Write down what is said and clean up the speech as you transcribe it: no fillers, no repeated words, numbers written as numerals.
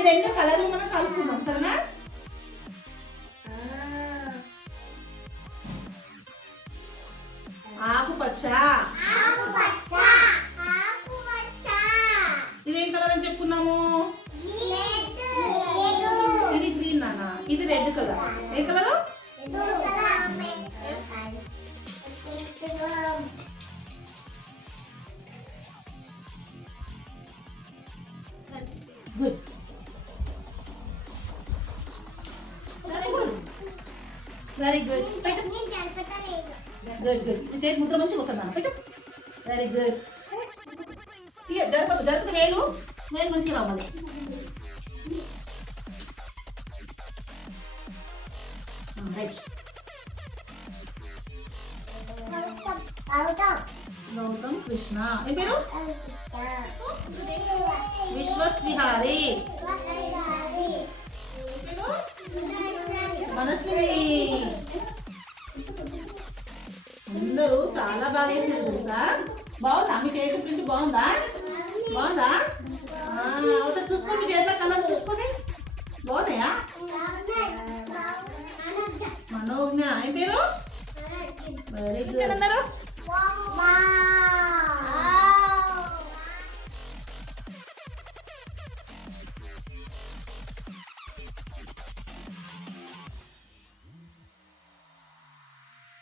ఈ రెండు కలర్లు మనం కలుపుకుందాం సరేనా? ఆకుపచ్చ. ఇదేం కలర్ అని చెప్పుకున్నాము? ఇది గ్రీన్ నాన్న, ఇది రెడ్ కలర్. ఏ colour? Good. Very good. Good good. చేతి ముద్ర మంచిగా వస్తుంది నాన్న. పెట్టు. Very good. జరపదు జరపదు, వేలు వేలు మంచిగా రావాలి. రైట్. గౌతమ్ కృష్ణ. ఏ పేరు? విశ్వత్ విహారీ. మనస్విని. అందరూ చాలా బాగా వేసారు తెలుసా? బాగుందా మీ చేతి ప్రింట్? బాగుందా? బాగుందా? ఒకసారి చూసుకోండి, చేతిలో కలర్ చూసుకోండి. బాగున్నాయా? మనోజ్ఞ. ఏం పేరు? Very good. అందరూ